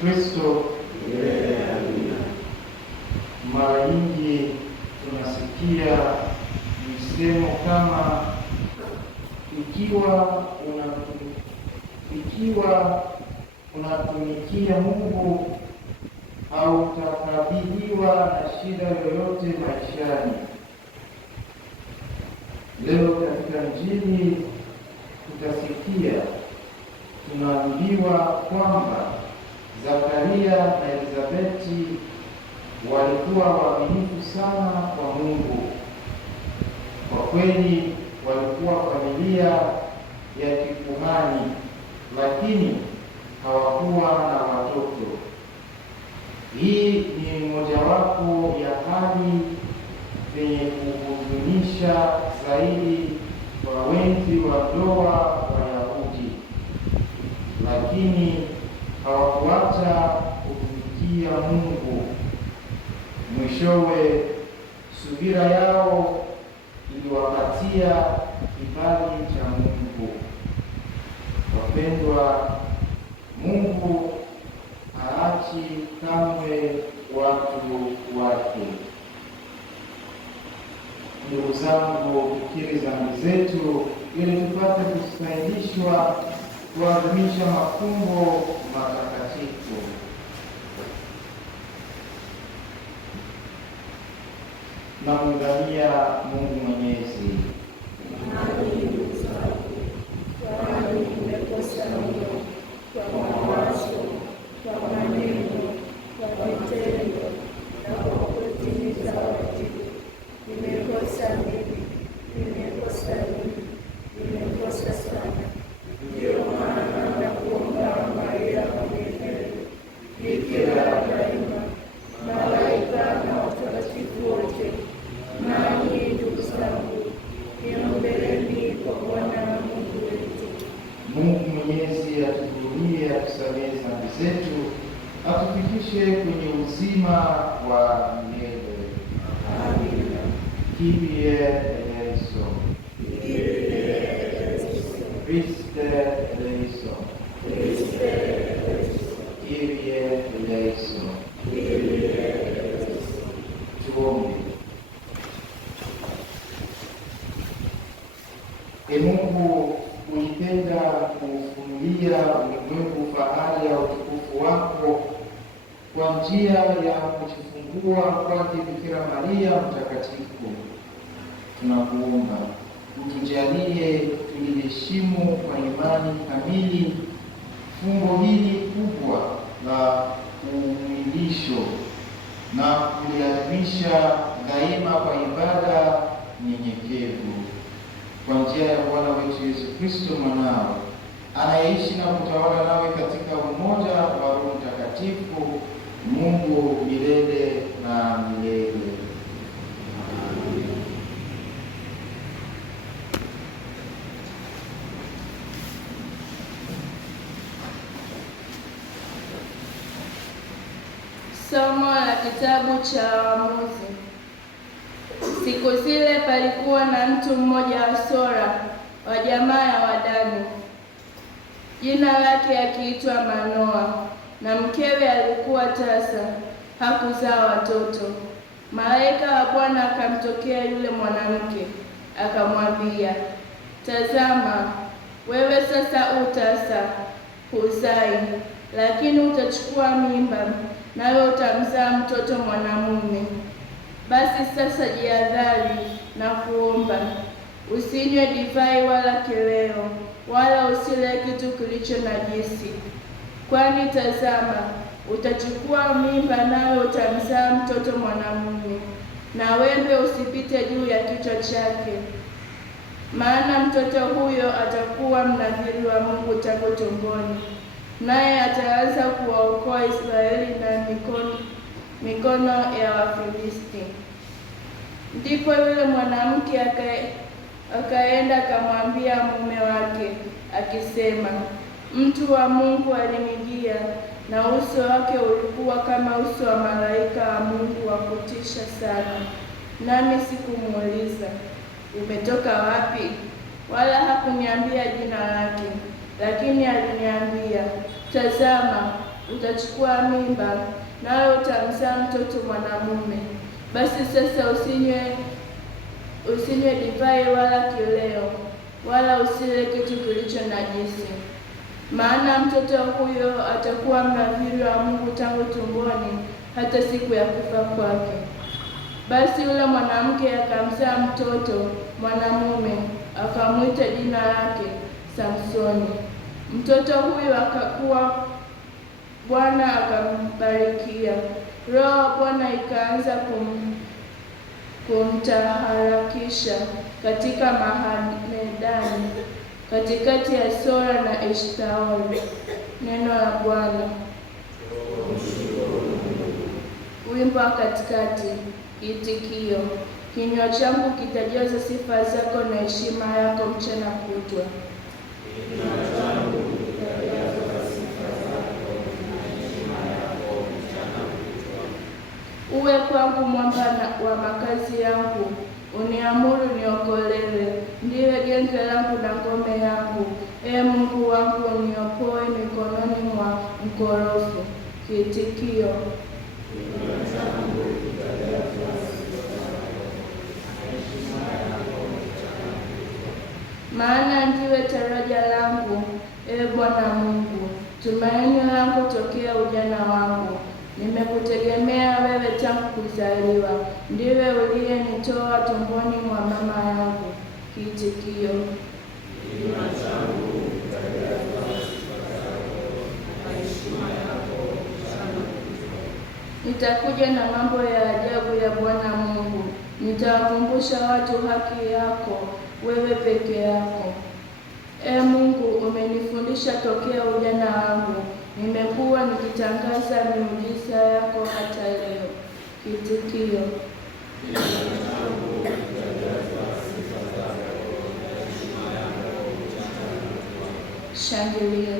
Kristo. Mara nyingi tunasikia msemo kama ikiwa unatumikia Mungu au utakabiliwa na shida yoyote maishani. Leo katika Injili tutasikia tunaambiwa kwamba Zakaria na Elizabeti walikuwa waaminifu sana kwa Mungu. Kwa kweli walikuwa familia ya kikuhani, lakini hawakuwa na watoto. Hii ni mojawapo ya hali zenye kuhuzunisha zaidi kwa wenzi wa ndoa Wayahudi, lakini hawakuacha kutumikia Mungu. Mwishowe subira yao iliwapatia kibali cha Mungu. Wapendwa, Mungu haachi kamwe watu wake. Ndugu zangu, tukiri dhambi zetu ili tupate kustahilishwa kuadhimisha mafumbo matakatifu. Namdhania Mungu Mwenyezi. Nimekosa mno kwa mawazo, kwa maneno, kwa vitendo na kwa kutimiza wajibu. Nimekosa mimi, nimekosa sana. Ndio maana nakuomba Maria mwenye heri, Bikira daima, malaika na watakatifu wote, nanyi ndugu zangu, niombeeni kwa Bwana Mungu wetu. Mungu Mwenyezi atuhurumie, atusamehe dhambi zetu, atufikishe kwenye uzima wa milele. Amina. Kyrie eleison. Christe eleison. Kyrie eleison. Tuombe. Ee Mungu, ulipenda kuufunulia ulimwengu fahari ya utukufu wako kwa njia ya kujifungua kwake Bikira Maria mtakatifu. Tunakuomba utujalie tuliheshimu kwa imani kamili fumbo hili kubwa la umwilisho na kuliadhimisha daima kwa ibada nyenyekevu. Kwa njia ya Bwana wetu Yesu Kristo mwanao, anayeishi na kutawala nawe katika umoja wa Roho Mtakatifu, Mungu milele na milele. Somo la kitabu cha Waamuzi. Siku zile palikuwa na mtu mmoja wa Sora wa jamaa ya Wadani, jina lake akiitwa Manoa, na mkewe alikuwa tasa, hakuzaa watoto. Malaika wa Bwana akamtokea yule mwanamke, akamwambia, tazama, wewe sasa utasa, huzai, lakini utachukua mimba, nawe utamzaa mtoto mwanamume. Basi sasa jihadhari na kuomba, usinywe divai wala kileo, wala usile kitu kilicho najisi. Kwani tazama, utachukua mimba, nawe utamzaa mtoto mwanamume, na wembe usipite juu ya kichwa chake. Maana mtoto huyo atakuwa mnadhiri wa Mungu tangu tumboni, naye ataanza kuwaokoa Israeli na mikono ya Wafilisti. Ndipo yule mwanamke akaenda akamwambia mume wake akisema, mtu wa Mungu alinijia, na uso wake ulikuwa kama uso wa malaika wa Mungu wa kutisha sana. Nami sikumuuliza, umetoka wapi? Wala hakuniambia jina lake, lakini aliniambia, tazama, utachukua mimba, nawe utamzaa mtoto mwanamume. Basi sasa usinywe divai wala kileo, wala usile kitu kilicho najisi, maana mtoto huyo atakuwa mnadhiri wa Mungu tangu tumboni hata siku ya kufa kwake. Basi yule mwanamke akamzaa mtoto mwanamume, akamwita jina lake Samsoni. Mtoto huyo akakuwa, Bwana akambarikia. Roho wa Bwana ikaanza kumtaharakisha katika Mahmedani, katikati ya Sora na Eshtaoli. Neno la Bwana. Wimbo wa katikati. Itikio: kinywa changu kitajaza sifa zako na heshima yako mchana kutwa. Uwe kwangu mwamba wa makazi yangu, uniamuru niokolewe. Ndiwe genge langu na ngome yangu, Ee Mungu wangu, uniopoe mikononi mwa mkorofi. Kiitikio: maana ndiwe taraja langu, Ee Bwana Mungu, tumaini langu tokea ujana wangu. Nimekutegemea wewe tangu kuzaliwa, ndiwe uliyenitoa tumboni mwa mama yangu. Kiitikio: nitakuja na mambo ya ajabu ya Bwana Mungu, nitawakumbusha watu haki yako wewe peke yako. Ee Mungu, umenifundisha tokea ujana wangu, nimekuwa nikitangaza miujiza yako hata leo. Kiitikio: shangilia.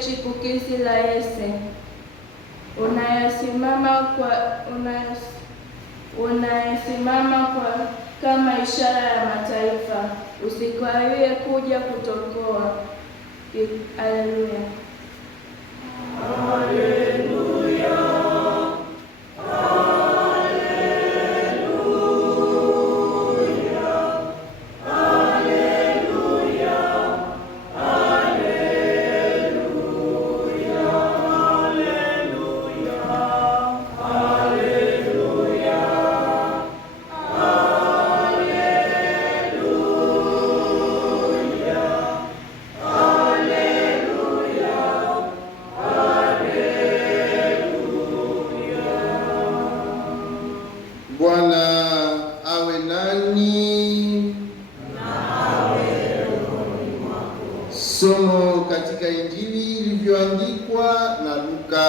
Chipukizi la Yese, unayesimama kama ishara ya mataifa, usikawie kuja kutokoa. Haleluya. Bwana awe nani. Somo katika Injili ilivyoandikwa na Luka.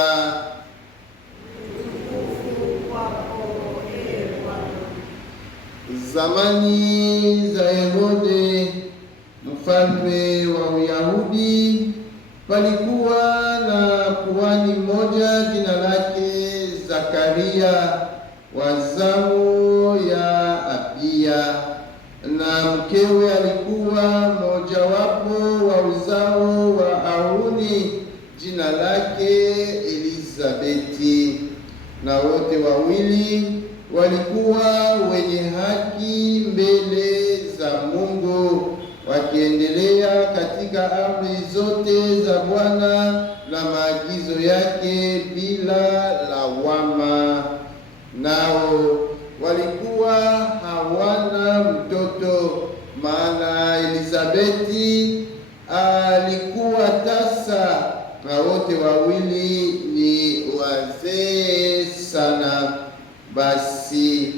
Zamani za Herode mfalme wa Uyahudi, palikuwa na kuhani mmoja jina lake Zakaria wa zamu ya Abia, na mkewe alikuwa mojawapo wa uzao wa Haruni jina lake Elizabeti, na wote wawili walikuwa wenye haki mbele za Mungu, wakiendelea katika amri zote za Bwana na maagizo yake bila lawama. Nao walikuwa hawana mtoto, maana Elizabeti alikuwa tasa, na wote wawili ni wazee sana. Basi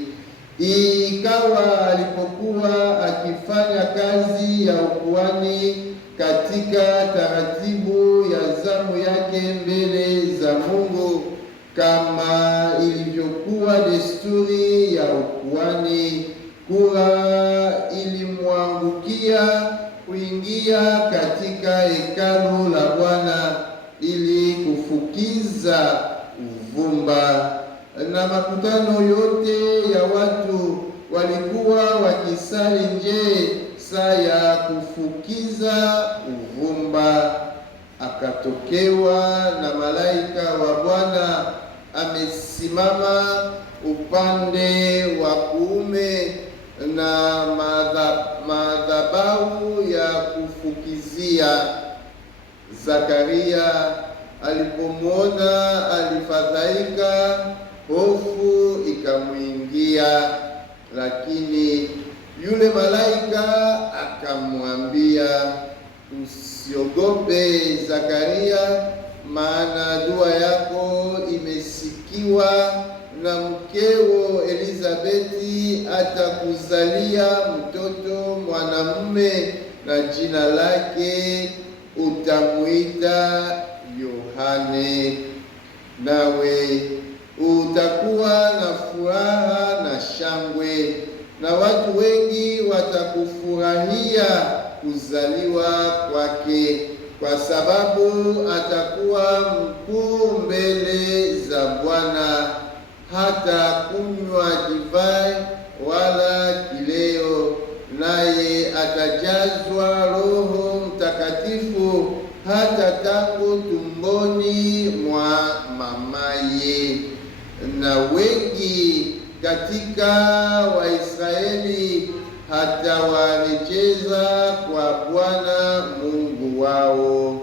ikawa alipokuwa alifanya kazi ya ukuhani katika taratibu ya zamu yake mbele za Mungu, kama ilivyokuwa desturi ya ukuhani. Kura ilimwangukia kuingia katika hekalu la Bwana ili kufukiza uvumba, na makutano yote ya watu walikuwa wakisali nje saa ya kufukiza uvumba. Akatokewa na malaika wa Bwana amesimama upande wa kuume na madhabahu ya kufukizia. Zakaria alipomwona alifadhaika, hofu ikamwingia, lakini yule malaika akamwambia, usiogope Zakaria, maana dua yako imesikiwa, na mkeo Elizabeti atakuzalia mtoto mwanamume, na jina lake utamuita Yohane. Nawe utakuwa na furaha na shangwe, na watu wengi watakufurahia kuzaliwa kwake, kwa sababu atakuwa mkuu mbele za Bwana. Hata kunywa divai wala kileo, naye atajazwa Roho Mtakatifu hata tangu tumboni mwa mamaye. Na wengi katika Waisraeli hatawarejeza kwa Bwana Mungu wao,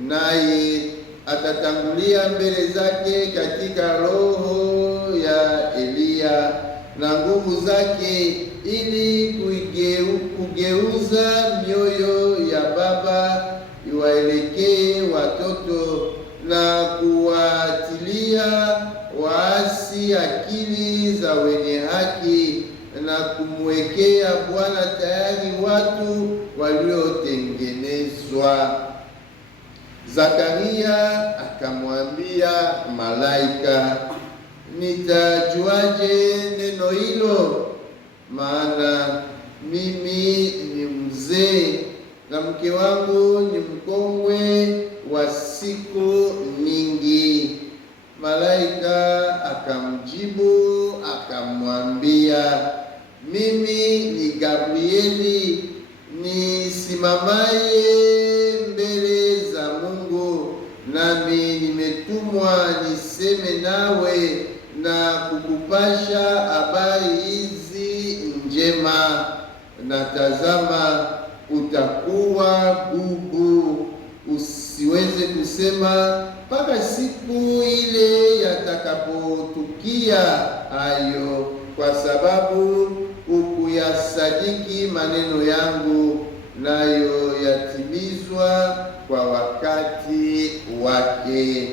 naye atatangulia mbele zake katika roho ya Eliya na nguvu zake, ili kugeuza mioyo ya baba iwaelekee watoto, na kuwatilia waasi akili za wenye haki, na kumwekea Bwana tayari watu waliotengenezwa. Zakaria akamwambia malaika, nitajuaje neno hilo? Maana mimi ni mzee na mke wangu ni mkongwe wa siku nyingi. Malaika akamjibu akamwambia, mimi ni Gabrieli, nisimamaye mbele za Mungu, nami nimetumwa niseme nawe na kukupasha habari hizi njema. Na tazama, utakuwa bubu, usiweze kusema mpaka siku ile yatakapotukia hayo, kwa sababu hukuyasadiki maneno yangu, nayo yatimizwa kwa wakati wake.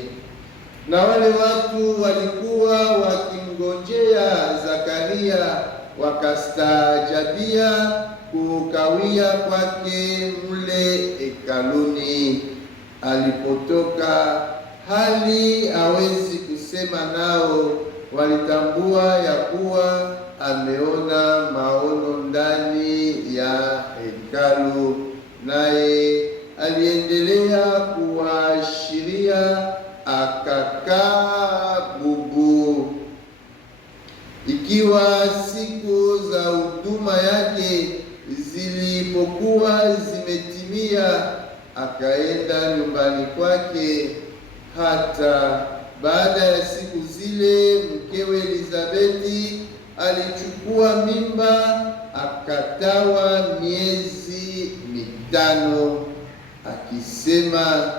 Na wale watu walikuwa wakimngojea Zakaria wakastaajabia kukawia kwake mle hekaluni. Alipotoka hali hawezi kusema nao, walitambua ya kuwa ameona maono ndani ya hekalu, naye aliendelea kuwaashiria akakaa bubu. Ikiwa siku za huduma yake zilipokuwa zimetimia, akaenda nyumbani kwake. Hata baada ya siku zile, mkewe Elizabeti alichukua mimba, akatawa miezi 5, akisema,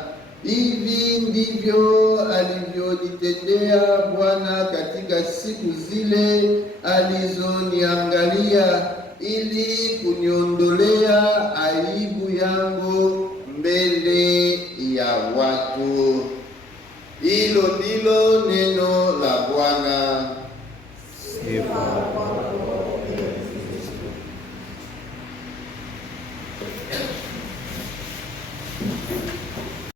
hivi ndivyo alivyonitendea Bwana katika siku zile alizoniangalia, ili kuniondolea aibu yangu mbele ya watu. Hilo ndilo neno la Bwana.